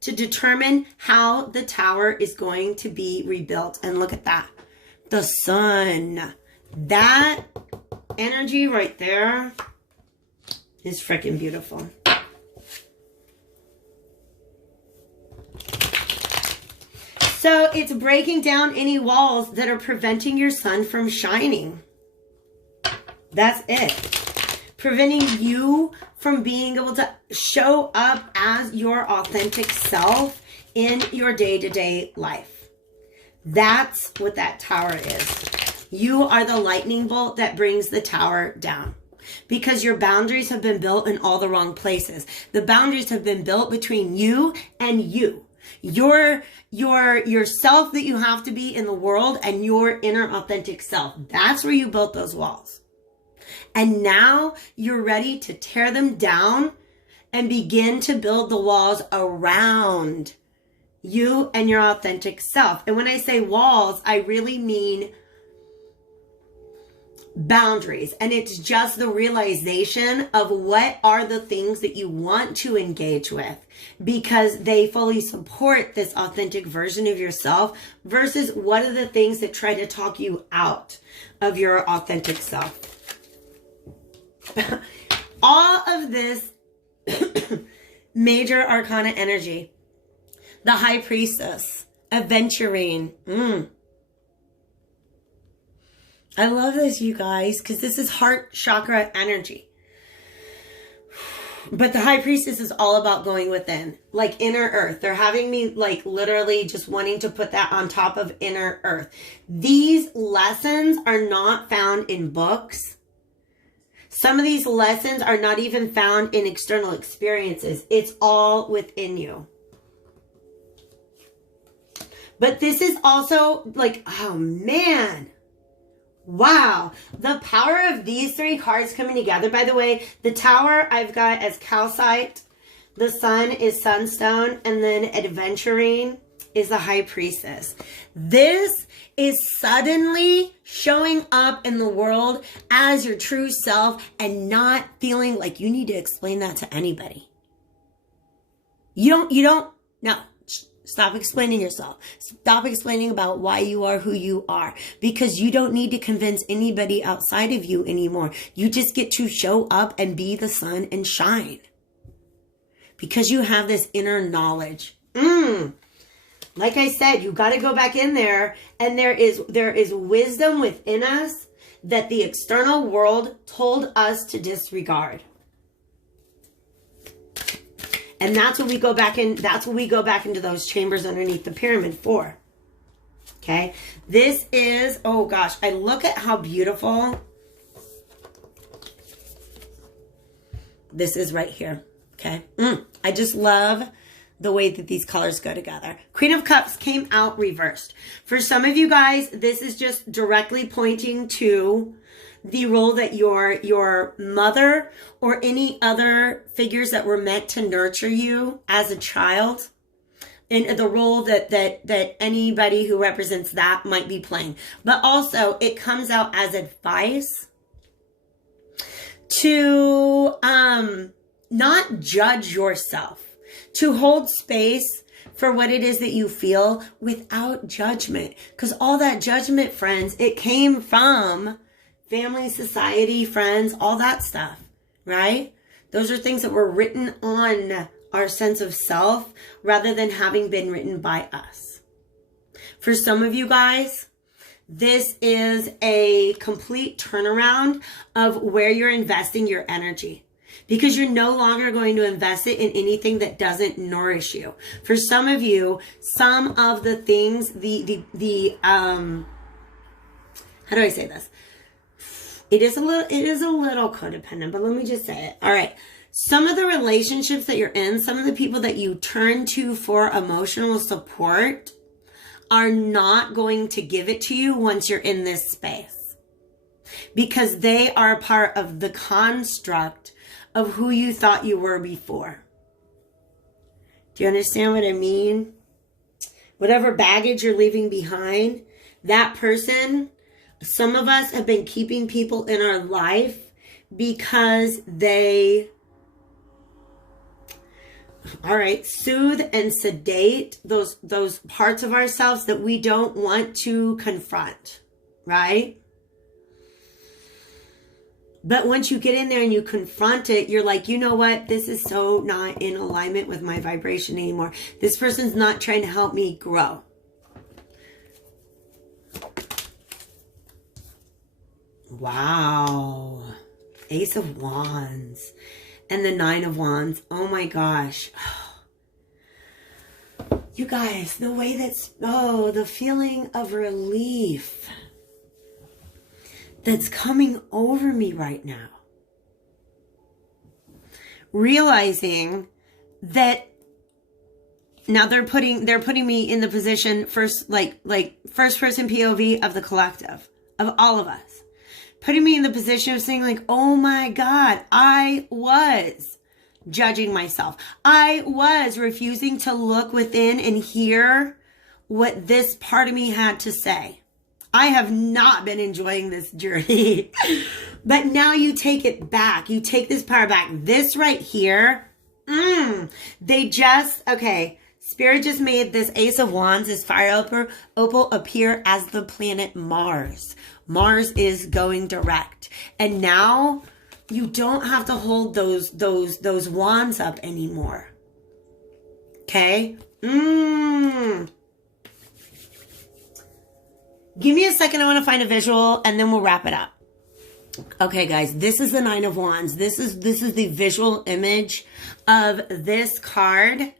to determine how the Tower is going to be rebuilt. And look at that. The sun. That energy right there is freaking beautiful. So it's breaking down any walls that are preventing your sun from shining. That's it. Preventing you from being able to show up as your authentic self in your day-to-day life. That's what that Tower is. You are the lightning bolt that brings the Tower down. because your boundaries have been built in all the wrong places. The boundaries have been built between you and you. Your self that you have to be in the world and your inner authentic self. That's where you built those walls. And now you're ready to tear them down and begin to build the walls around you and your authentic self. And when I say walls, I really mean boundaries. And it's just the realization of what are the things that you want to engage with, because they fully support this authentic version of yourself, versus what are the things that try to talk you out of your authentic self. All of this major arcana energy, the high priestess, aventurine. I love this, you guys, because this is heart chakra energy. But the high priestess is all about going within, like inner earth. They're having me like literally just wanting to put that on top of inner earth. These lessons are not found in books. Some of these lessons are not even found in external experiences. It's all within you. But this is also like, oh man. Wow. The power of these three cards coming together. By the way, the Tower I've got as calcite. The Sun is sunstone. And then adventuring is the high priestess. This is suddenly showing up in the world as your true self and not feeling like you need to explain that to anybody. You don't, no. Stop explaining yourself. Stop explaining about why you are who you are, because you don't need to convince anybody outside of you anymore. You just get to show up and be the sun and shine because you have this inner knowledge. Like I said, you got to go back in there, and there is wisdom within us that the external world told us to disregard. And that's what we go back in. That's what we go back into those chambers underneath the pyramid for. Okay. This is, oh gosh, I look at how beautiful this is right here. Okay. I just love the way that these colors go together. Queen of Cups came out reversed. For some of you guys, this is just directly pointing to the role that your mother or any other figures that were meant to nurture you as a child, and the role that anybody who represents that might be playing. But also it comes out as advice to not judge yourself, to hold space for what it is that you feel without judgment. Because all that judgment, friends, it came from family, society, friends, all that stuff, right? Those are things that were written on our sense of self rather than having been written by us. For some of you guys, this is a complete turnaround of where you're investing your energy, because you're no longer going to invest it in anything that doesn't nourish you. For some of you, some of the things, how do I say this? It is a little codependent, but let me just say it. All right. Some of the relationships that you're in, some of the people that you turn to for emotional support are not going to give it to you once you're in this space, because they are a part of the construct of who you thought you were before. Do you understand what I mean? Whatever baggage you're leaving behind, that person. Some of us have been keeping people in our life because they, all right, soothe and sedate those parts of ourselves that we don't want to confront, right? But once you get in there and you confront it, you're like, you know what? This is so not in alignment with my vibration anymore. This person's not trying to help me grow. Wow. Ace of Wands and the Nine of Wands. Oh my gosh. You guys, the way that's, the feeling of relief that's coming over me right now. realizing that now they're putting me in the position first, like first person POV of the collective, of all of us, putting me in the position of saying like, oh my God, I was judging myself. I was refusing to look within and hear what this part of me had to say. I have not been enjoying this journey. But now you take it back. You take this power back. This right here, okay, Spirit just made this Ace of Wands, this fire opal appear as the planet Mars. Mars is going direct. And now you don't have to hold those wands up anymore. Okay? Give me a second. I want to find a visual and then we'll wrap it up. Okay, guys, this is the Nine of Wands. This is the visual image of this card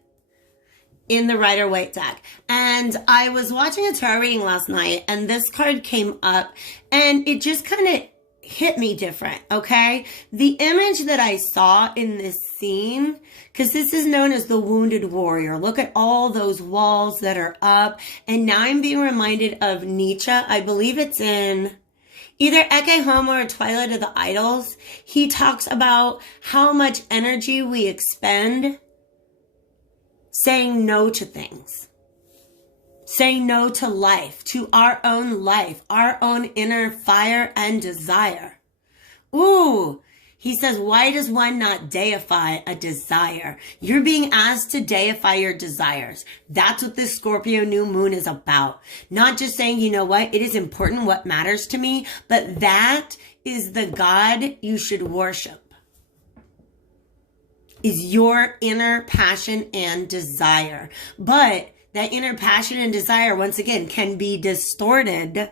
in the Rider-Waite deck. And I was watching a tarot reading last night and this card came up and it just kind of hit me different, okay? The image that I saw in this scene, because this is known as the wounded warrior. Look at all those walls that are up. And now I'm being reminded of Nietzsche. I believe it's in either Ecce Homo or Twilight of the Idols. He talks about how much energy we expend saying no to things. Saying no to life, to our own inner fire and desire. Ooh, he says, why does one not deify a desire? You're being asked to deify your desires. That's what this Scorpio new moon is about. Not just saying, you know what, it is important what matters to me, but that is the God you should worship. Is your inner passion and desire. But that inner passion and desire, once again, can be distorted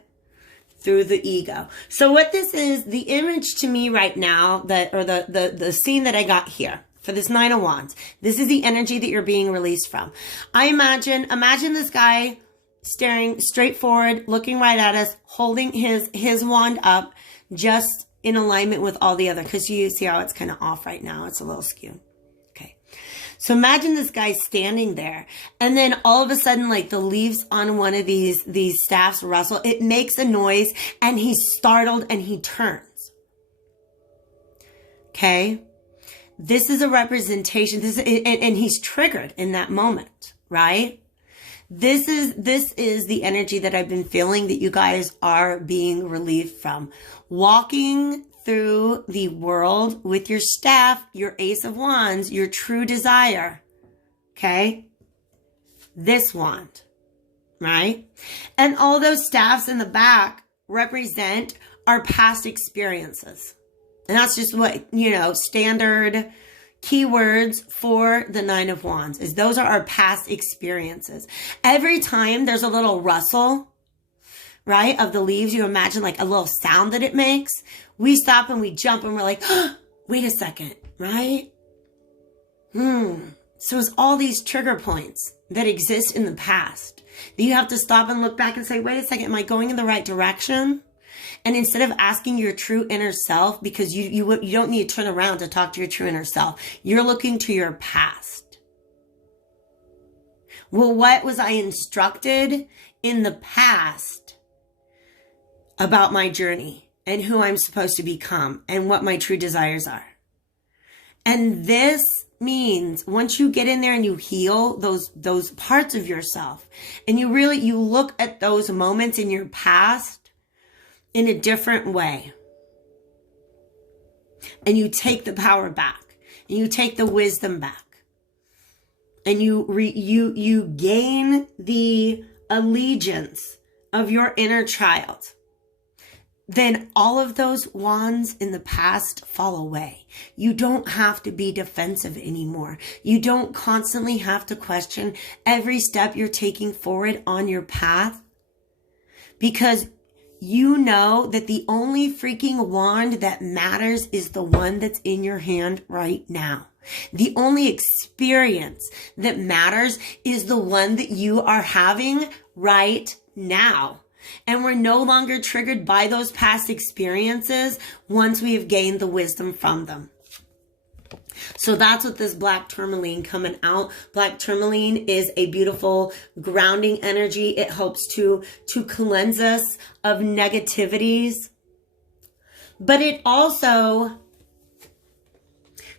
through the ego. So what this is, the image to me right now, the scene that I got here for this Nine of Wands, this is the energy that you're being released from. I imagine this guy staring straight forward, looking right at us, holding his wand up, just in alignment with all the other, because you see how it's kind of off right now. It's a little skewed. So imagine this guy standing there and then all of a sudden, like the leaves on one of these staffs rustle, it makes a noise and he's startled and he turns. Okay. This is a representation. And he's triggered in that moment, right? This is the energy that I've been feeling that you guys are being relieved from. Walking through the world with your staff, your Ace of Wands, your true desire. Okay? This wand, right? And all those staffs in the back represent our past experiences. And that's just what, standard keywords for the Nine of Wands is those are our past experiences. Every time there's a little rustle, right, of the leaves, you imagine like a little sound that it makes. We stop and we jump and we're like, oh, wait a second, right? So it's all these trigger points that exist in the past that you have to stop and look back and say, wait a second, am I going in the right direction? And instead of asking your true inner self, because you don't need to turn around to talk to your true inner self, you're looking to your past. Well, what was I instructed in the past about my journey and who I'm supposed to become and what my true desires are? And this means once you get in there and you heal those parts of yourself and you look at those moments in your past in a different way, and you take the power back and you take the wisdom back and you gain the allegiance of your inner child, then all of those wands in the past fall away. You don't have to be defensive anymore. You don't constantly have to question every step you're taking forward on your path, because you know that the only freaking wand that matters is the one that's in your hand right now. The only experience that matters is the one that you are having right now. And we're no longer triggered by those past experiences once we have gained the wisdom from them. So that's what this black tourmaline coming out. Black tourmaline is a beautiful grounding energy. It helps to cleanse us of negativities. But it also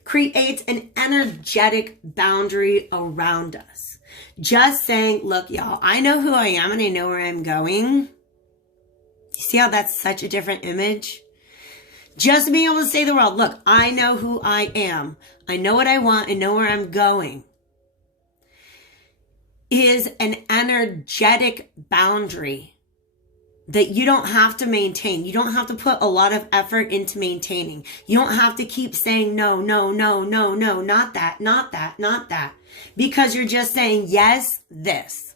creates an energetic boundary around us. Just saying, look, y'all, I know who I am and I know where I'm going. You see how that's such a different image? Just being able to say to the world, look, I know who I am. I know what I want. I know where I'm going. Is an energetic boundary that you don't have to maintain. You don't have to put a lot of effort into maintaining. You don't have to keep saying, no, no, no, no, no, not that, not that, not that. Because you're just saying, yes, this.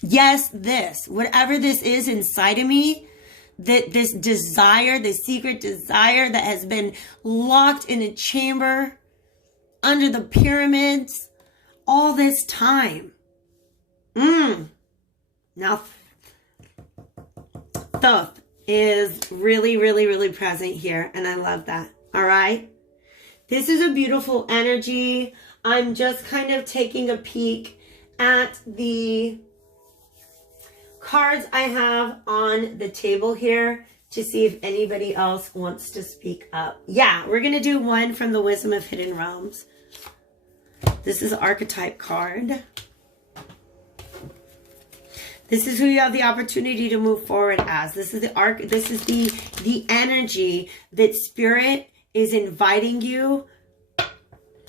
Yes, this. Whatever this is inside of me, that this desire, this secret desire that has been locked in a chamber under the pyramids all this time. Now, Thoth is really, really, really present here. And I love that. All right. This is a beautiful energy. I'm just kind of taking a peek at the cards I have on the table here to see if anybody else wants to speak up. Yeah, we're going to do one from the Wisdom of Hidden Realms. This is archetype card. This is who you have the opportunity to move forward as. This is the energy that Spirit is inviting you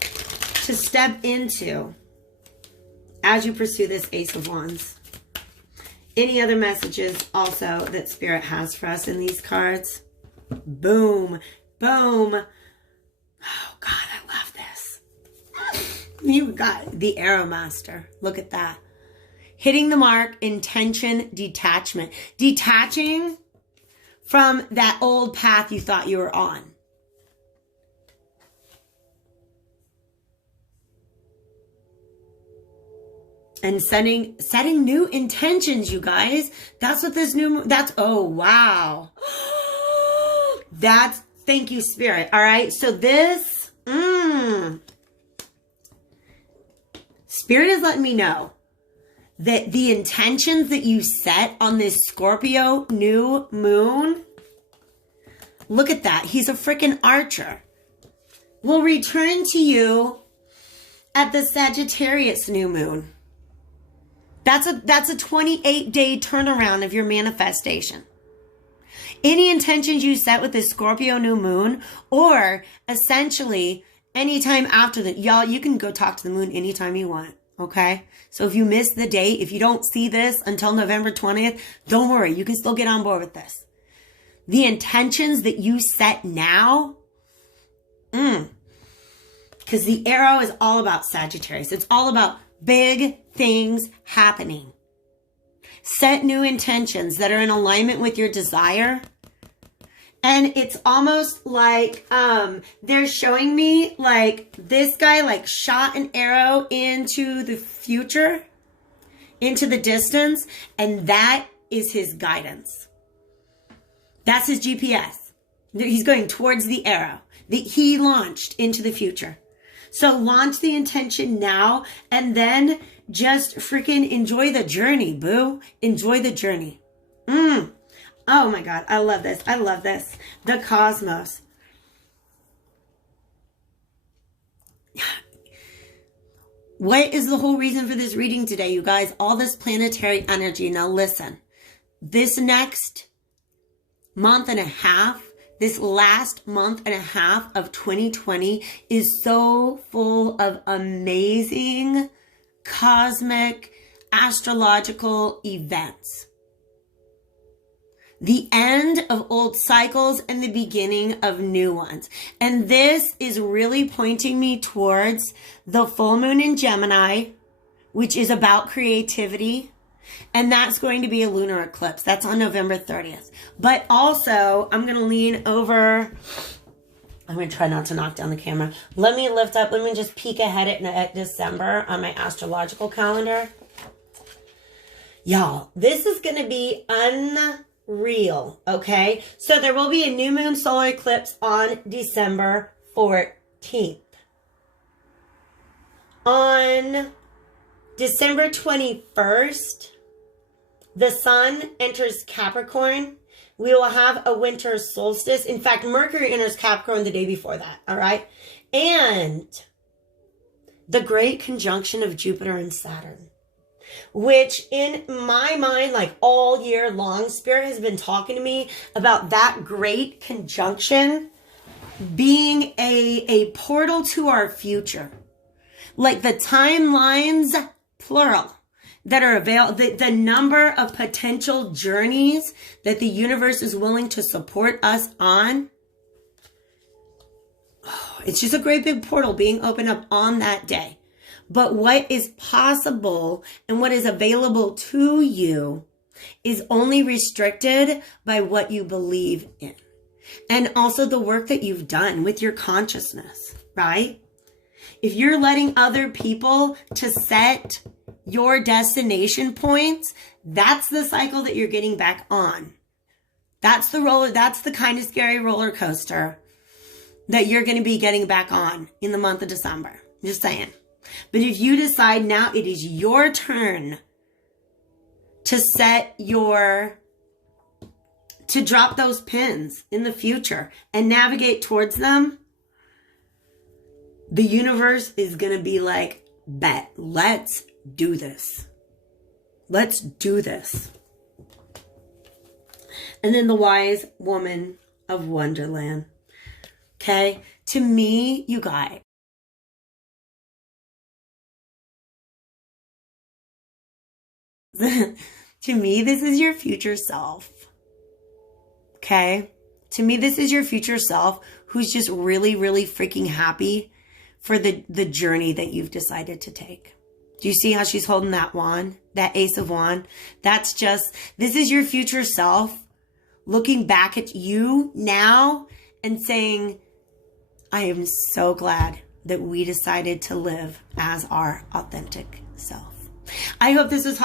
to step into as you pursue this Ace of Wands. Any other messages also that Spirit has for us in these cards? Boom. Boom. Oh, God, I love this. You got the Arrow Master. Look at that. Hitting the mark, intention, detachment. Detaching from that old path you thought you were on. And setting new intentions, you guys. That's what this new, oh, wow. Thank you, Spirit. All right. So this, Spirit is letting me know that the intentions that you set on this Scorpio new moon, look at that. He's a freaking archer. Will return to you at the Sagittarius new moon. That's a 28-day turnaround of your manifestation. Any intentions you set with this Scorpio new moon, or essentially anytime after that, y'all, you can go talk to the moon anytime you want. Okay. So if you miss the date, if you don't see this until November 20th, don't worry. You can still get on board with this. The intentions that you set now, because the arrow is all about Sagittarius. It's all about big things happening. Set new intentions that are in alignment with your desire. And it's almost like they're showing me like this guy like shot an arrow into the future, into the distance, and that is his guidance. That's his GPS. He's going towards the arrow that he launched into the future. So launch the intention now and then just freaking enjoy the journey, boo. Enjoy the journey. Oh my God. I love this. I love this. The cosmos. What is the whole reason for this reading today, you guys? All this planetary energy. Now listen, this next month and a half, this last month and a half of 2020 is so full of amazing cosmic astrological events. The end of old cycles and the beginning of new ones. And this is really pointing me towards the full moon in Gemini, which is about creativity. And that's going to be a lunar eclipse. That's on November 30th. But also, I'm going to lean over. I'm going to try not to knock down the camera. Let me lift up. Let me just peek ahead at December on my astrological calendar. Y'all, this is going to be real, okay? So there will be a new moon solar eclipse on December 14th. On December 21st, the sun enters Capricorn. We will have a winter solstice. In fact, Mercury enters Capricorn the day before that, all right? And the great conjunction of Jupiter and Saturn, which in my mind, like all year long, Spirit has been talking to me about that great conjunction being a portal to our future. Like the timelines, plural, that are available, the number of potential journeys that the universe is willing to support us on. Oh, it's just a great big portal being opened up on that day. But what is possible and what is available to you is only restricted by what you believe in. And also the work that you've done with your consciousness, right? If you're letting other people to set your destination points, that's the cycle that you're getting back on. That's the kind of scary roller coaster that you're going to be getting back on in the month of December. Just saying. But if you decide now it is your turn to to drop those pins in the future and navigate towards them, the universe is going to be like, bet, let's do this. Let's do this. And then the wise woman of Wonderland. Okay? To me, you guys, to me, this is your future self. Okay? To me, this is your future self who's just really, really freaking happy for the journey that you've decided to take. Do you see how she's holding that wand? That Ace of Wand? This is your future self looking back at you now and saying, I am so glad that we decided to live as our authentic self. I hope this was